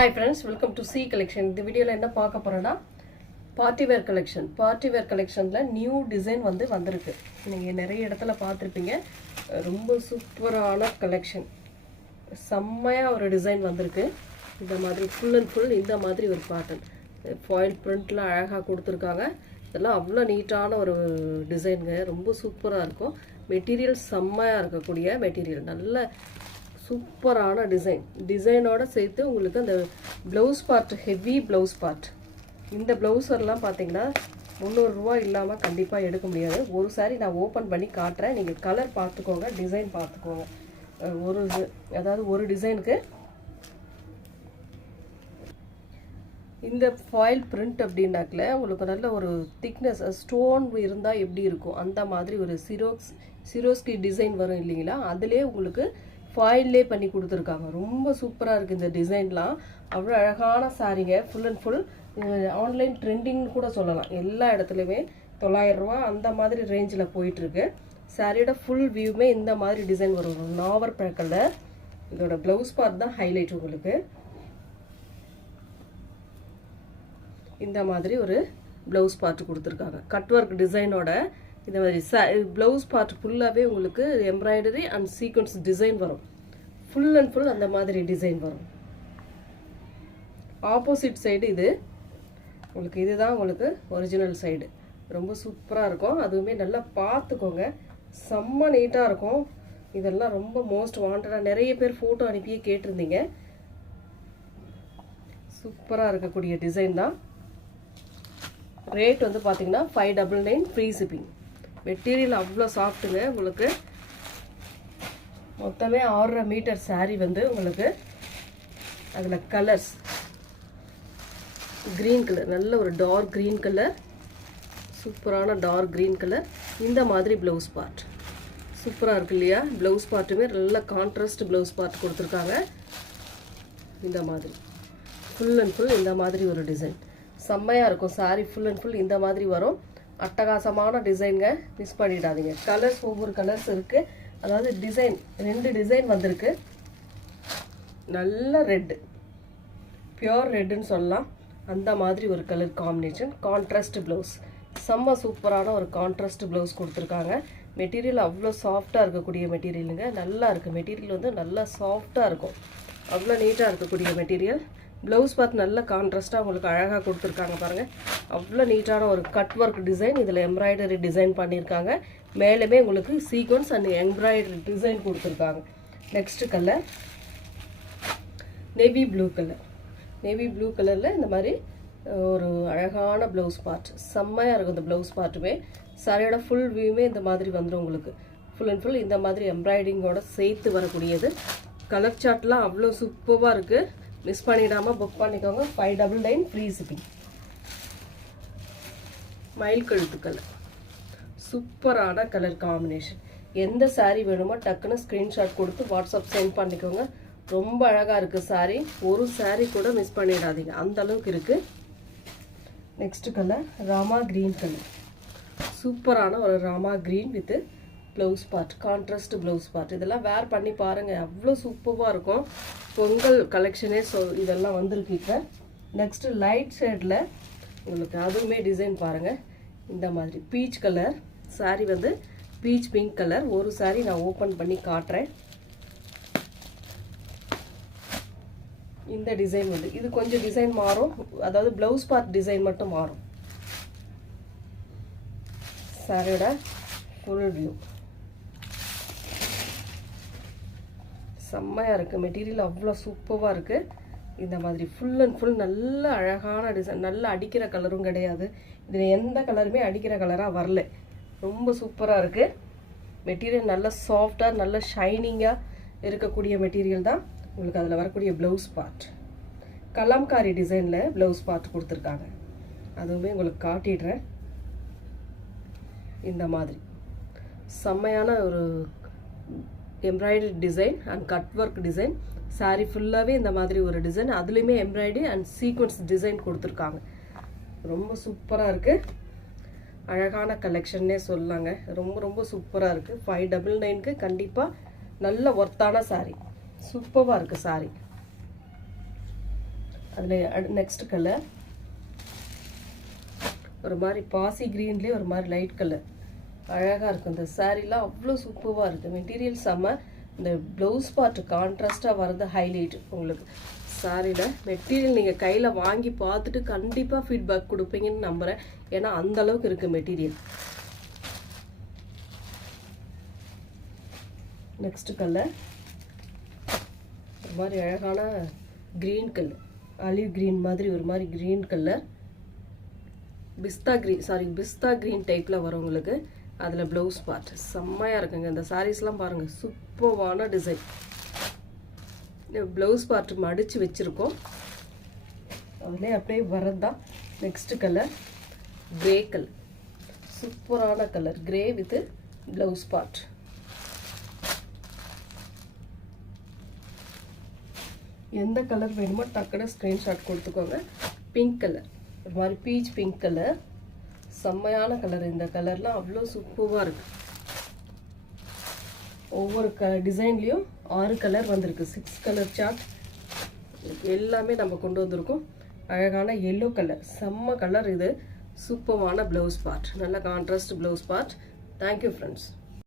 Hi friends, welcome to C collection. இந்த வீடியோல என்ன பார்க்க போறோம்னா party wear collection. Party wear கலெக்ஷன்ல நியூ டிசைன் வந்திருக்கு. நீங்க நிறைய இடத்துல பார்த்திருப்பீங்க. ரொம்ப சூப்பரான கலெக்ஷன். செம்மையா ஒரு டிசைன் வந்திருக்கு. இந்த மாதிரி full and full இந்த மாதிரி ஒரு பேட்டர்ன். foil printல அழகா கொடுத்திருக்காங்க. இதெல்லாம் அவ்வளவு நீட்டான ஒரு டிசைன்ங்க. ரொம்ப சூப்பரா இருக்கும். மெட்டீரியல் செம்மையா இருக்கக்கூடிய மெட்டீரியல். நல்ல சூப்பரான டிசைனோட சேர்த்து உங்களுக்கு அந்த blouse part heavy blouse part. இந்த ப்ளவுஸர்லாம் பார்த்தீங்கன்னா 300 ரூபா இல்லாமல் கண்டிப்பாக எடுக்க முடியாது. ஒரு சாரி நான் ஓப்பன் பண்ணி காட்டுறேன். நீங்கள் கலர் பார்த்துக்கோங்க, டிசைன் பார்த்துக்கோங்க. அதாவது ஒரு டிசைனுக்கு இந்த ஃபாயில் பிரிண்ட் அப்படின்னாக்கல உங்களுக்கு நல்ல ஒரு திக்னஸ் ஸ்டோன் இருந்தால் எப்படி இருக்கும் அந்த மாதிரி ஒரு சிரோஸ்கி டிசைன் வரும் இல்லைங்களா, அதுலேயே உங்களுக்கு ஃபாயிலே பண்ணி கொடுத்துருக்காங்க. ரொம்ப சூப்பராக இருக்குது இந்த டிசைன்லாம். அவ்வளோ அழகான சாரீங்க. ஃபுல் அண்ட் ஃபுல் ஆன்லைன் ட்ரெண்டிங்னு கூட சொல்லலாம். எல்லா இடத்துலையுமே 900 ரூபா அந்த மாதிரி ரேஞ்சில் போயிட்டுருக்கு. சாரியோட ஃபுல் வியூமே இந்த மாதிரி டிசைன் வரும். நாவர் கலர். இதோட ப்ளவுஸ் பார்ட் தான் ஹைலைட். உங்களுக்கு இந்த மாதிரி ஒரு ப்ளவுஸ் பார்ட் கொடுத்துருக்காங்க. கட் ஒர்க் டிசைனோட இந்த மாதிரி ப்ளவுஸ் பார்ட் ஃபுல்லாகவே உங்களுக்கு எம்ப்ராய்டரி அண்ட் சீக்வன்ஸ் டிசைன் வரும். ஃபுல் அண்ட் ஃபுல் அந்த மாதிரி டிசைன் வரும். ஆப்போசிட் சைடு இது உங்களுக்கு, இதுதான் உங்களுக்கு ஒரிஜினல் சைடு. ரொம்ப சூப்பராக இருக்கும். அதுவுமே நல்லா பார்த்துக்கோங்க. செம்ம நீட்டாக இருக்கும். இதெல்லாம் ரொம்ப மோஸ்ட் வாண்டடாக நிறைய பேர் ஃபோட்டோ அனுப்பியே கேட்டிருந்தீங்க. சூப்பராக இருக்கக்கூடிய டிசைன் தான். ரேட் வந்து பார்த்தீங்கன்னா 599 ஃப்ரீ ஷிப்பிங். மெட்டீரியல் அவ்வளோ சாஃப்ட்டுங்க. உங்களுக்கு மொத்தமே 6.5 மீட்டர் சாரீ வந்து உங்களுக்கு அதில் கலர்ஸ் க்ரீன் கலர், நல்ல ஒரு டார்க் க்ரீன் கலர், சூப்பரான டார்க் க்ரீன் கலர். இந்த மாதிரி ப்ளவுஸ் பார்ட் சூப்பராக இருக்கு இல்லையா? ப்ளவுஸ் பார்ட்டுமே நல்ல கான்ட்ராஸ்ட் ப்ளவுஸ் பார்ட் கொடுத்துருக்காங்க. இந்த மாதிரி ஃபுல் அண்ட் ஃபுல் இந்த மாதிரி ஒரு டிசைன் செம்மையாக இருக்கும். சாரீ ஃபுல் அண்ட் ஃபுல் இந்த மாதிரி வரும். அட்டகாசமான டிசைனுங்க, மிஸ் பண்ணிடாதீங்க. கலர்ஸ் ஒவ்வொரு கலர்ஸ் இருக்குது. அதாவது டிசைன் 2 டிசைன் வந்திருக்கு. நல்ல ரெட்டு, பியோர் ரெட்டுன்னு சொல்லலாம். அந்த மாதிரி ஒரு கலர் காம்பினேஷன். கான்ட்ராஸ்ட் ப்ளவுஸ், செம்ம சூப்பரான ஒரு கான்ட்ராஸ்ட் ப்ளவுஸ் கொடுத்துருக்காங்க. மெட்டீரியல் அவ்வளோ சாஃப்டாக இருக்கக்கூடிய மெட்டீரியலுங்க. நல்லா இருக்குது. மெட்டீரியல் வந்து நல்லா சாஃப்டாக இருக்கும். அவ்வளோ நீட்டாக இருக்கக்கூடிய மெட்டீரியல். ப்ளவுஸ் பார்த்து நல்ல கான்ட்ராஸ்ட்டாக உங்களுக்கு அழகாக கொடுத்துருக்காங்க பாருங்கள். அவ்வளோ நீட்டான ஒரு கட் ஒர்க் டிசைன். இதில் எம்ப்ராய்டரி டிசைன் பண்ணியிருக்காங்க. மேலுமே உங்களுக்கு சீக்வன்ஸ் அண்ட் எம்ப்ராய்டரி டிசைன் கொடுத்துருக்காங்க. Next colour navy blue colour. Navy blue கலரில் இந்த மாதிரி ஒரு அழகான ப்ளவுஸ் பார்ட். செம்மையாக இருக்கும் இந்த ப்ளவுஸ் பார்ட்டுமே. சாரியோட ஃபுல் வியூமே இந்த மாதிரி வந்துடும் உங்களுக்கு. ஃபுல் அண்ட் ஃபுல் இந்த மாதிரி எம்ப்ராய்டிங்கோட சேர்த்து வரக்கூடியது. கலர் சார்ட்லாம் அவ்வளோ சூப்பராக இருக்குது. மிஸ் பண்ணிடாமல் புக் பண்ணிக்கோங்க. 599 ஃப்ரீ ஷிப்பிங். மயில் கழுத்து கலர், சூப்பரான கலர் காம்பினேஷன். எந்த சாரீ வேணுமோ டக்குன்னு ஸ்க்ரீன்ஷாட் கொடுத்து வாட்ஸ்அப் சென்ட் பண்ணிக்கோங்க. ரொம்ப அழகாக இருக்குது சாரீ. ஒரு சாரீ கூட மிஸ் பண்ணிடாதீங்க, அந்த அளவுக்கு இருக்குது. Next colour Rama green colour. சூப்பரான ஒரு Rama green with blouse part, contrast blouse part. இதெல்லாம் வேர் பண்ணி பாருங்கள், அவ்வளோ சூப்பராக இருக்கும். பொங்கல் கலெக்ஷனே இதெல்லாம் வந்திருக்கு இப்போ. நெக்ஸ்ட்டு லைட் ஷேடில் உங்களுக்கு அதுவுமே டிசைன் பாருங்கள். இந்த மாதிரி பீச் கலர் சாரீ வந்து பீச் பிங்க் கலர். ஒரு சாரீ நான் ஓப்பன் பண்ணி காட்டுறேன். இந்த டிசைன் வந்து இது கொஞ்சம் டிசைன் மாறும். அதாவது ப்ளவுஸ் பார்ட் டிசைன் மட்டும் மாறும். சாரியோட ஃபுல் வியூ செம்மையாக இருக்குது. மெட்டீரியல் அவ்வளோ சூப்பராக இருக்குது. இந்த மாதிரி ஃபுல் அண்ட் ஃபுல் நல்ல அழகான டிசைன். நல்ல அடிக்கிற கலரும் கிடையாது. இதில் எந்த கலருமே அடிக்கிற கலராக வரல. ரொம்ப சூப்பராக இருக்குது. மெட்டீரியல் நல்ல சாஃப்டாக நல்ல ஷைனிங்காக இருக்கக்கூடிய மெட்டீரியல் தான். உங்களுக்கு அதில் வரக்கூடிய ப்ளவுஸ் பார்ட் கலாம்காரி டிசைனில் ப்ளவுஸ் பார்ட் கொடுத்துருக்காங்க. அதுவுமே உங்களுக்கு காட்டிடுறேன். இந்த மாதிரி செம்மையான ஒரு embroidery design and cut work design. Sari ஃபுல்லாகவே இந்த மாதிரி ஒரு டிசைன். அதுலேயுமே எம்ப்ராய்டரி அண்ட் சீக்வன்ஸ் டிசைன் கொடுத்துருக்காங்க. ரொம்ப சூப்பராக இருக்குது. அழகான கலெக்ஷன்னே சொல்லலாங்க. ரொம்ப ரொம்ப சூப்பராக இருக்குது. 599க்கு கண்டிப்பாக நல்ல ஒர்த்தான சாரீ. சூப்பராக இருக்குது சாரீ. அதில் நெக்ஸ்ட் கலர் ஒரு மாதிரி பாசி க்ரீன்லேயே ஒரு மாதிரி லைட் கலர் அழகாக இருக்கும். இந்த சாரீலாம் அவ்வளோ சூப்பராக இருக்குது. மெட்டீரியல் செம்ம. இந்த ப்ளவுஸ் பார்ட் கான்ட்ராஸ்டாக வரது ஹைலைட் உங்களுக்கு சாரியில். மெட்டீரியல் நீங்கள் கையில் வாங்கி பார்த்துட்டு கண்டிப்பாக ஃபீட்பேக் கொடுப்பீங்கன்னு நம்புகிறேன். ஏன்னா அந்தளவுக்கு இருக்குது மெட்டீரியல். நெக்ஸ்ட் கலர் ஒரு மாதிரி அழகான க்ரீன் கலர், ஆலிவ் க்ரீன் மாதிரி ஒரு மாதிரி க்ரீன் கலர், பிஸ்தா க்ரீன் டைப்பில் வரும் உங்களுக்கு. அதில் ப்ளவுஸ் பார்ட் செம்மையாக இருக்குங்க. இந்த சாரீஸ்லாம் பாருங்கள், சூப்பரான டிசைன். ப்ளவுஸ் பார்ட் மடித்து வச்சுருக்கோம், அதிலே அப்படியே வரது தான். நெக்ஸ்ட் கலர் கிரே கலர், சூப்பரான colour, grey with blouse part. எந்த கலர் வேணுமோ டக்குன்னு ஸ்க்ரீன்ஷாட் கொடுத்துக்கோங்க. பிங்க் கலர், ஒரு மாதிரி பீச் பிங்க் கலர், செம்மையான கலர். இந்த கலர்லாம் அவ்வளோ சூப்பராக இருக்குது. ஒவ்வொரு டிசைன்லேயும் 6 கலர் வந்திருக்கு. 6 கலர் சார்ட் எல்லாமே நம்ம கொண்டு வந்திருக்கோம். அழகான எல்லோ கலர், செம்ம கலர். இது சூப்பரான ப்ளவுஸ் பார்ட், நல்ல contrast blouse part. Thank you friends.